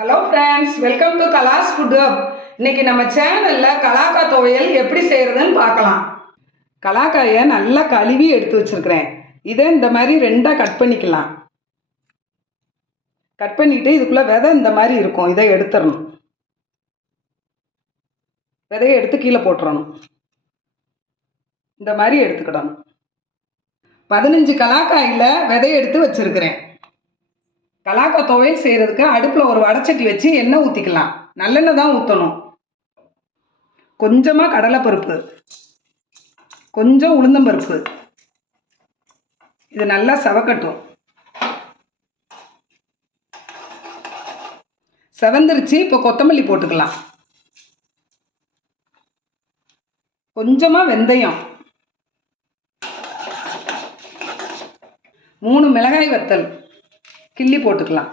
Hello friends welcome to Kala's food hub இன்னைக்கு நம்ம சேனலில் கலாக்கா துவையல் எப்படி செய்கிறதுன்னு பார்க்கலாம். கலாக்காயை நல்லா கழுவி எடுத்து வச்சுருக்கிறேன். இதை இந்த மாதிரி ரெண்டாக கட் பண்ணிக்கலாம். கட் பண்ணிவிட்டு இதுக்குள்ளே விதை இந்த மாதிரி இருக்கும். இதை எடுத்துடணும். விதையை எடுத்து கீழே போட்டுறணும். இந்த மாதிரி எடுத்துக்கிடணும். பதினஞ்சு கலாக்காயில் விதையை எடுத்து வச்சிருக்கிறேன். கலாக்கா துவையல் செய்கிறதுக்கு அடுப்பில் ஒரு வடச்சட்டி வச்சு எண்ணெய் ஊற்றிக்கலாம் நல்லெண்ணெய் தான் ஊற்றணும் கொஞ்சமாக கடலைப்பருப்பு. கொஞ்சம் உளுந்தம்பருப்பு. இது நல்லா செவக்கட்டும். செவந்துருச்சு இப்போ கொத்தமல்லி போட்டுக்கலாம். கொஞ்சமாக வெந்தயம். மூணு மிளகாய் வத்தல். கிள்ளி போட்டுக்கலாம்.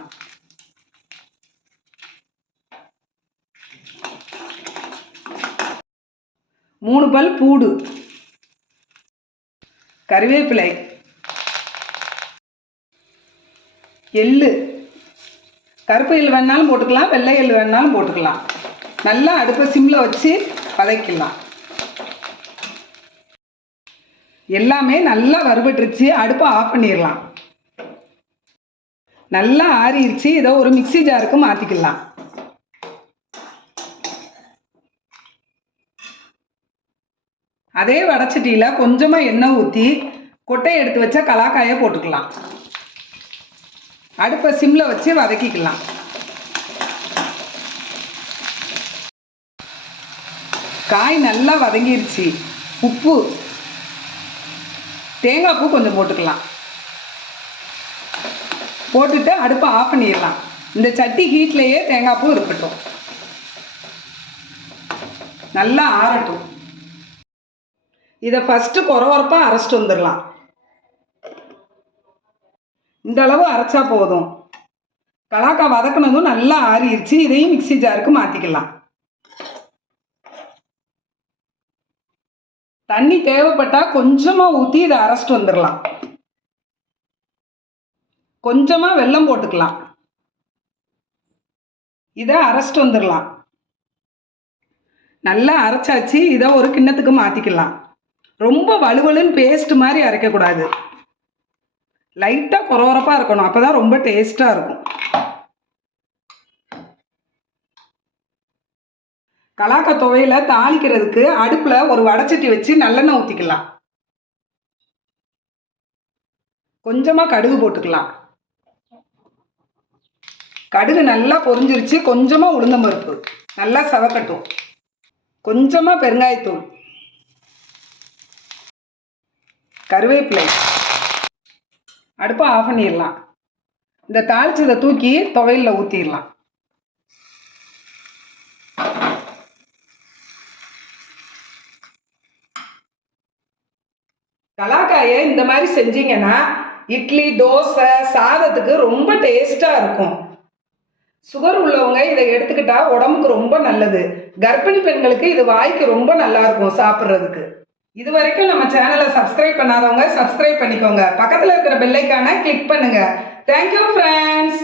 மூணு பல் பூடு. கருவேப்பிலை எள்ளு. கருப்பு எள் வேணாலும் போட்டுக்கலாம் வெள்ளை எள் வேணாலும் போட்டுக்கலாம். நல்லா அடுப்பை சிம்மில் வச்சு வதக்கிடலாம். எல்லாமே நல்லா வறுபட்டுருச்சு. அடுப்பை ஆஃப் பண்ணிடலாம். நல்லா ஆறிடுச்சு இதை ஒரு மிக்ஸி ஜாருக்கு மாற்றிக்கலாம் அதே வடச்சட்டியில் கொஞ்சமாக எண்ணெய் ஊற்றி கொட்டையை எடுத்து வச்சா கலாக்காயை போட்டுக்கலாம். அடுப்பை சிம்மில் வச்சு வதக்கிக்கலாம். காய் நல்லா வதங்கிருச்சு. உப்பு. தேங்காய் பூ கொஞ்சம் போட்டுக்கலாம். போட்டுட்டு அடுப்பை ஆஃப் பண்ணிடலாம். இந்த சட்டி ஹீட்லேயே தேங்காய் பூ இருக்கட்டும். நல்லா ஆறட்டும். இதை ஃபஸ்ட்டு குறவரப்பாக அரைச்சிட்டு வந்துடலாம். இந்த அளவு அரைச்சா போதும். கலாக்காய் வதக்குனதும் நல்லா ஆறிடுச்சு. இதையும் மிக்ஸி ஜாருக்கு மாற்றிக்கலாம் தண்ணி தேவைப்பட்டால் கொஞ்சமாக ஊற்றி இதை அரைச்சிட்டு வந்துடலாம். கொஞ்சமாக வெல்லம் போட்டுக்கலாம். இதை அரைச்சிட்டு வந்துடலாம் நல்லா அரைச்சாச்சு. இதை ஒரு கிண்ணத்துக்கு மாற்றிக்கலாம் ரொம்ப வலுவலுன்னு பேஸ்ட் மாதிரி அரைக்கக்கூடாது. லைட்டாக குறவரப்பாக இருக்கணும். அப்போ தான் ரொம்ப டேஸ்ட்டாக இருக்கும். கலாக்கா துவையில் தாளிக்கிறதுக்கு அடுப்பில் ஒரு வடச்சட்டி வச்சு நல்லெண்ணெய் ஊற்றிக்கலாம் கொஞ்சமாக கடுகு போட்டுக்கலாம். கடுகு நல்லா பொரிஞ்சிருச்சு. கொஞ்சமாக உளுந்தம்பருப்பு நல்லா சவக்கட்டும். கொஞ்சமாக பெருங்காயத்தூள். கருவேப்பிலை. அடுப்பை ஆஃப் பண்ணிடலாம். இந்த தாளிச்சதை தூக்கி துவையலில் ஊற்றிடலாம் கலாக்காயை இந்த மாதிரி செஞ்சீங்கன்னா இட்லி தோசை சாதத்துக்கு ரொம்ப டேஸ்ட்டாக இருக்கும். சுகர் உள்ளவங்க இதை எடுத்துக்கிட்டா உடம்புக்கு ரொம்ப நல்லது. கர்ப்பிணி பெண்களுக்கு இது வாய்க்கு ரொம்ப நல்லா இருக்கும் சாப்பிட்றதுக்கு. இது வரைக்கும் நம்ம சேனலை சப்ஸ்கிரைப் பண்ணாதவங்க சப்ஸ்கிரைப் பண்ணிக்கோங்க. பக்கத்தில் இருக்கிற பெல்லைக்கான கிளிக் பண்ணுங்க. Thank you friends